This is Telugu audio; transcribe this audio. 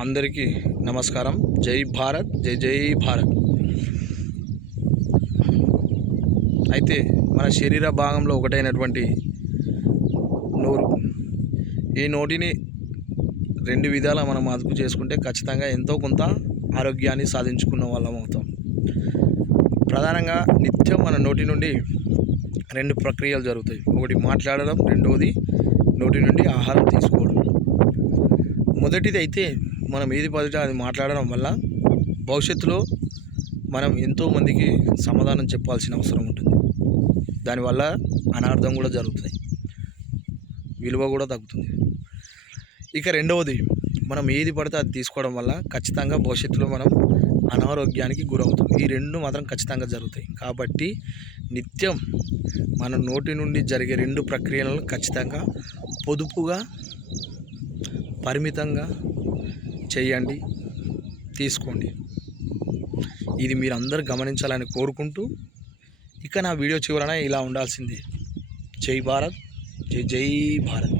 అందరికీ నమస్కారం. జై భారత్, జై జై భారత్. అయితే మన శరీర భాగంలో ఒకటైనటువంటి నోరు, ఈ నోటిని రెండు విధాలా మనం అదుపు చేసుకుంటే ఖచ్చితంగా ఎంతో కొంత ఆరోగ్యాన్ని సాధించుకున్న వాళ్ళం అవుతాం. ప్రధానంగా నిత్యం మన నోటి నుండి రెండు ప్రక్రియలు జరుగుతాయి. ఒకటి మాట్లాడడం, రెండవది నోటి నుండి ఆహారం తీసుకోవడం. మొదటిది అయితే మనం ఏది పడితే అది మాట్లాడడం వల్ల భవిష్యత్తులో మనం ఎంతోమందికి సమాధానం చెప్పాల్సిన అవసరం ఉంటుంది. దానివల్ల అనార్థం కూడా జరుగుతుంది, విలువ కూడా తగ్గుతుంది. ఇక రెండవది, మనం ఏది పడితే అది తీసుకోవడం వల్ల ఖచ్చితంగా భవిష్యత్తులో మనం అనారోగ్యానికి గురవుతాం. ఈ రెండు మాత్రం ఖచ్చితంగా జరుగుతాయి. కాబట్టి నిత్యం మన నోటి నుండి జరిగే రెండు ప్రక్రియలను ఖచ్చితంగా పొదుపుగా, పరిమితంగా చేయండి, తీసుకోండి. ఇది మీరు అందరూ గమనించాలని కోరుకుంటూ, ఇక నా వీడియో చివరన ఇలా ఉండాల్సిందే. జై భారత్, జై జై భారత్.